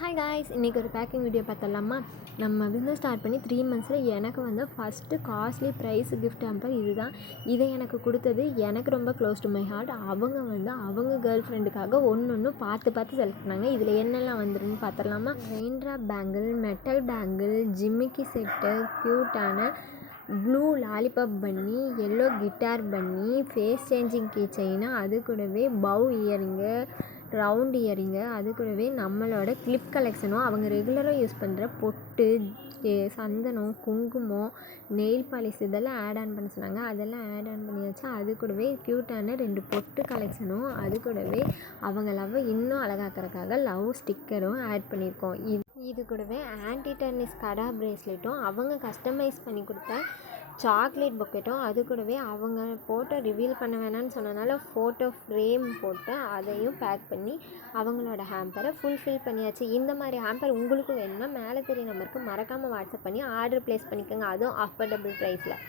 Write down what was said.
Hi guys, இன்றைக்கி ஒரு packing video பார்த்துடலாமா? நம்ம பிஸ்னஸ் ஸ்டார்ட் பண்ணி 3 மந்த்ஸில் எனக்கு வந்து first costly price gift hamper இது தான். இதை எனக்கு கொடுத்தது எனக்கு ரொம்ப க்ளோஸ் டு மை ஹார்ட். அவங்க கேர்ள் ஃப்ரெண்டுக்காக ஒன்று பார்த்து செலக்ட் பண்ணாங்க. இதில் என்னெல்லாம் வந்துருன்னு பார்த்துடலாமா? ரெயின்ட்ராப் பேங்கிள், மெட்டல் பேங்கிள், ஜிமிக்கி செட்டு, க்யூட்டான blue lollipop bunny, yellow guitar bunny, face changing key chain, அது கூடவே பவ் இயரிங்கு, ரவுண்ட் இயரிங்கு, அது கூடவே நம்மளோட கிளிப் கலெக்ஷனும் அவங்க ரெகுலராக யூஸ் பண்ணுற பொட்டு, சந்தனம், குங்குமம், நெயில் பாலிஷ் இதெல்லாம் ஆட் ஆன் பண்ண சொன்னாங்க. அதெல்லாம் ஆட் ஆன் பண்ணியாச்சு. அது கூடவே க்யூட்டான 2 பொட்டு கலெக்ஷனும், அது கூடவே அவங்க லவ்வை இன்னும் அழகாக்கிறதுக்காக லவ் ஸ்டிக்கரும் ஆட் பண்ணியிருக்கோம். இது கூடவே ஆன்டி டர்னிஸ் கடா ப்ரேஸ்லெட்டும், அவங்க கஸ்டமைஸ் பண்ணி கொடுத்த சாக்லேட் பொக்கெட்டும், அது கூடவே அவங்க ஃபோட்டோ ரிவீல் பண்ண வேணாம்னு சொன்னனால ஃபோட்டோ ஃப்ரேம் போட்டு அதையும் பேக் பண்ணி அவங்களோட ஹேம்பரை ஃபுல்ஃபில் பண்ணியாச்சு. இந்த மாதிரி ஹேம்பர் உங்களுக்கும் வேணும்னா மேலே தெரிய நம்பருக்கு மறக்காமல் வாட்ஸ்அப் பண்ணி ஆர்டர் ப்ளேஸ் பண்ணிக்கோங்க. அதுவும் அஃபோர்டபுள் ப்ரைஸில்.